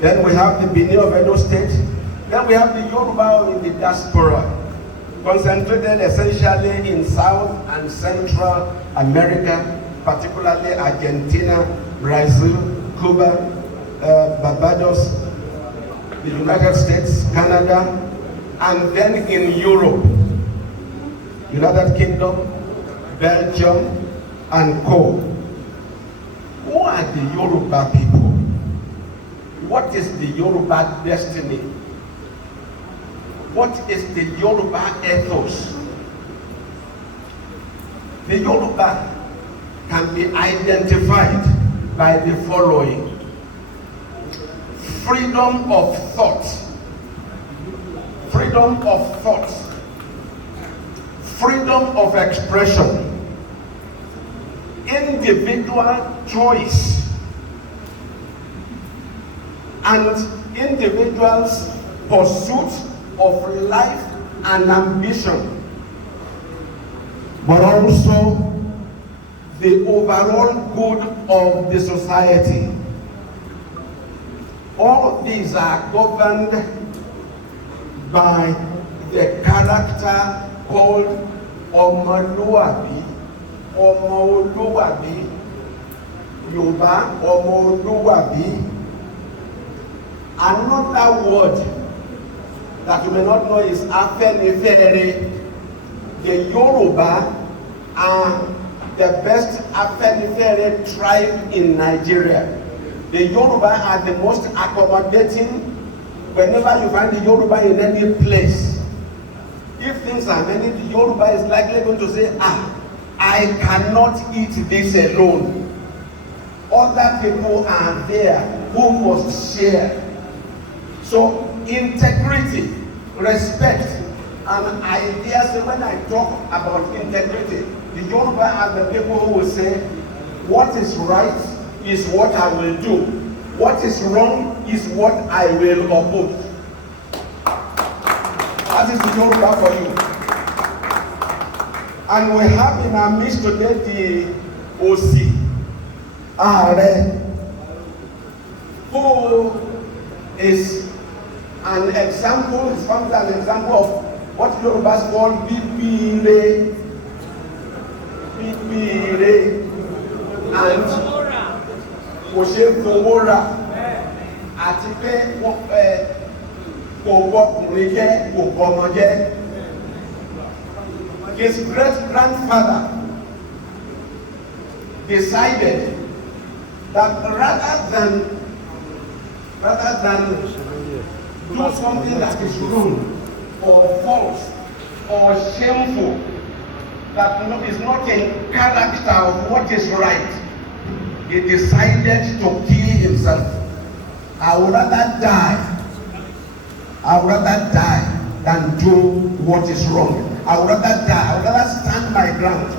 Then we have the Benin of Edo State. Then we have the Yoruba in the diaspora, concentrated essentially in South and Central America, particularly Argentina, Brazil, Cuba, Barbados, the United States, Canada, and then in Europe, United Kingdom, Belgium, and Co. Who are the Yoruba people? What is the Yoruba destiny? What is the Yoruba ethos? The Yoruba can be identified by the following: freedom of thought, freedom of thought, freedom of expression, individual choice, and individuals' pursuit of life and ambition, but also the overall good of the society. All these are governed by the character called Omoluabi, Omoluabi, Yoruba, Omoluabi. Another word that you may not know is Afenifere. The Yoruba are the best Afenifere tribe in Nigeria. The Yoruba are the most accommodating. Whenever you find the Yoruba in any place, if things are many, the Yoruba is likely going to say, I cannot eat this alone. Other people are there who must share. So integrity, respect, and ideas. When I talk about integrity, the Yoruba are the people who will say, what is right is what I will do. What is wrong is what I will oppose. That is the Yoruba for you. And we have in our midst today the OC, Are, who is an example, is found an example of what Yorubas call Bibire, and Oshefowora, àti pé kò bọ́kùnrin jẹ́, kò bọ́mọ jẹ́. His great-grandfather decided that rather than do something that is wrong or false or shameful, that is not in character of what is right, he decided to kill himself. I would rather die than do what is wrong. I would rather die. I would rather stand my ground.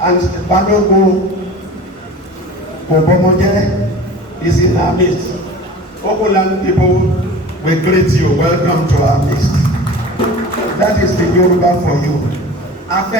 And Balogo Kobomoje is in our midst. Ogoland people, we greet you. Welcome to our midst. That is the Yoruba for you.